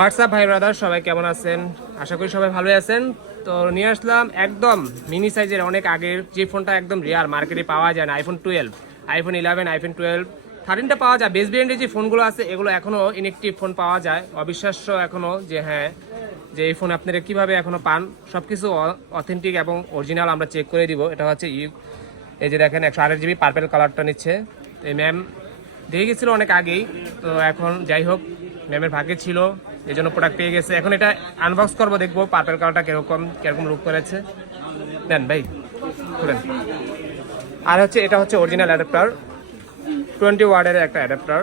WhatsApp ভাই brother সবাই কেমন আছেন? আশা করি সবাই ভালোই আছেন। তো নিয়ে আসলাম একদম মিনি সাইজের অনেক আগের যে ফোনটা একদম রেয়ার মার্কেটে পাওয়া যায় না iPhone twelve iPhone eleven iPhone twelve থার্টিনটা পাওয়া যায় বেস ব্র্যান্ডের যে ফোনগুলো আছে, এগুলো এখনও ইনেকটিভ ফোন পাওয়া যায়। অবিশ্বাস্য এখনও যে হ্যাঁ যে এই ফোন আপনারা কীভাবে এখনও পান সব কিছু অথেন্টিক এবং অরিজিনাল আমরা চেক করে দিব। এটা হচ্ছে ইউ এই যে দেখেন, একশো আঠাশ জিবি পার্পেল কালারটা নিচ্ছে। এই ম্যাম দিয়ে গেছিল অনেক আগেই। তো এখন যাই হোক ম্যামের ভাগ্যে ছিল। এই জন্য প্রোডাক্ট পেয়ে গেছে। এখন এটা আনবক্স করব দেখব পার্পেল কালারটা কীরকম কীরকম লুক করেছে। দেন ভাই খুলেন। আর হচ্ছে এটা হচ্ছে অরিজিনাল অ্যাডাপ্টার টোয়েন্টি ওয়ার্ডের একটা অ্যাডাপ্টার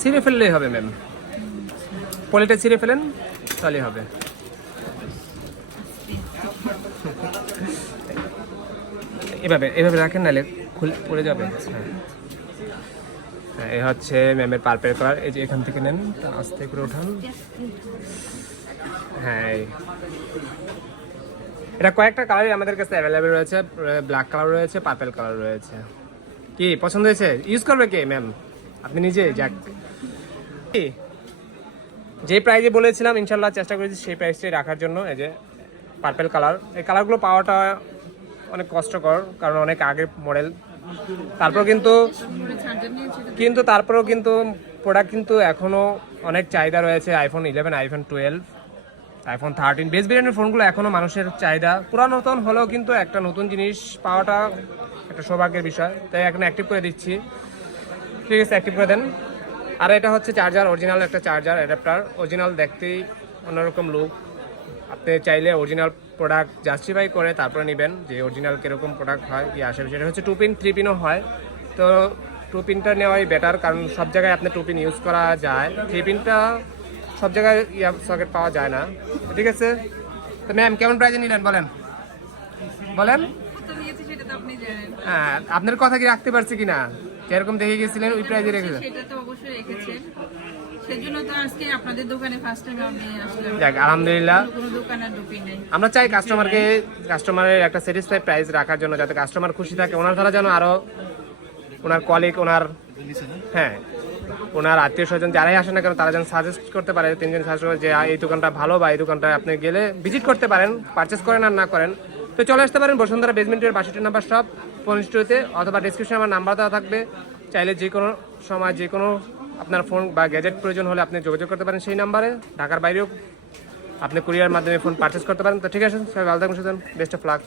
ছিঁড়ে ফেললেই হবে ম্যাম। পলিটা ছিঁড়ে ফেলেন তাহলেই হবে। এভাবে এভাবে রাখেন নাহলে খুলে পড়ে যাবে। হ্যাঁ। হ্যাঁ, এই হচ্ছে ম্যামের পার্পেল কালার। এই যে এখান থেকে নেন আস্তে করে ওঠান। হ্যাঁ। এটা কয়েকটা কালারই আমাদের কাছে অ্যাভেলেবেল রয়েছে। ব্ল্যাক কালার রয়েছে পার্পেল কালার রয়েছে। কি পছন্দ হয়েছে? ইউজ করবে কে ম্যাম? আপনি নিজে যাক কি? যে প্রাইজে বলেছিলাম ইনশাল্লাহ চেষ্টা করেছি সেই প্রাইসটাই রাখার জন্য। এই যে পার্পেল কালার এই কালারগুলো পাওয়াটা অনেক কষ্টকর, কারণ অনেক আগের মডেল তারপর কিন্তু কিন্তু তারপরেও কিন্তু প্রোডাক্ট কিন্তু এখনও অনেক চাহিদা রয়েছে iPhone eleven iPhone twelve iPhone thirteen base বিরিয়ানির ফোনগুলো এখনও মানুষের চাহিদা। পুরানতন হলেও কিন্তু একটা নতুন জিনিস পাওয়াটা একটা সৌভাগ্যের বিষয়। তাই এখন অ্যাক্টিভ করে দিচ্ছি। ঠিক আছে অ্যাক্টিভ করে দেন। আর এটা হচ্ছে চার্জার অরিজিনাল একটা চার্জার অ্যাডাপ্টার অরিজিনাল দেখতেই অন্যরকম লুক আপনি চাইলে অরিজিনাল প্রোডাক্ট জাস্টিফাই করে তারপরে নেবেন যে অরিজিনাল কীরকম প্রোডাক্ট হয় কি আসে। সেটা হচ্ছে টু পিন থ্রি পিনও হয়। তো টু পিনটা নেওয়াই বেটার কারণ সব জায়গায় আপনি টু পিন ইউজ করা যায়। থ্রি পিনটা সব জায়গায় ইয়া সকেট পাওয়া যায় না। ঠিক আছে? তো ম্যাম কেমন প্রাইজে নিলেন বলেন? বলেন? হ্যাঁ আপনার কথা কি রাখতে পারছি কিনা? যেরকম দেখে গেছিলেন ওই প্রাইজে রেখে রেখেছেন সেজন্য তো আজকে আপনাদের দোকানে ফার্স্ট টাইম আমি আসলাম। যাক আলহামদুলিল্লাহ। কোনো দোকানে ঢুকি নাই। আমরা চাই কাস্টমারকে কাস্টমারের একটা স্যাটিসফাই প্রাইস রাখার জন্য যাতে কাস্টমার খুশি থাকে। ওনার দ্বারা যেন আরও ওনার কলিগ ওনার হ্যাঁ ওনার আত্মীয় স্বজন যারাই আসে না কেন তারা যেন সাজেস্ট করতে পারে তিনজন সাজেস্ট করে যে এই দোকানটা ভালো বা এই দোকানটা আপনি গেলে ভিজিট করতে পারেন পারচেস করেন আর না করেন। তো চলে আসতে পারেন বসুন্ধরা বেসমেন্টের বাষট্টি নাম্বার শপ পনিস্টুতে অথবা ডিসক্রিপশনে আমার নাম্বার দেওয়া থাকবে। চাইলে যে কোনো সময় যে কোনো আপনার ফোন বা গ্যাজেট প্রয়োজন হলে আপনি যোগাযোগ করতে পারেন সেই নাম্বারে, ঢাকার বাইরেও। আপনি কুরিয়ার মাধ্যমে ফোন পারচেস করতে পারেন। তো ঠিক আছে, সবাই থাকুন বেস্ট অফ লাক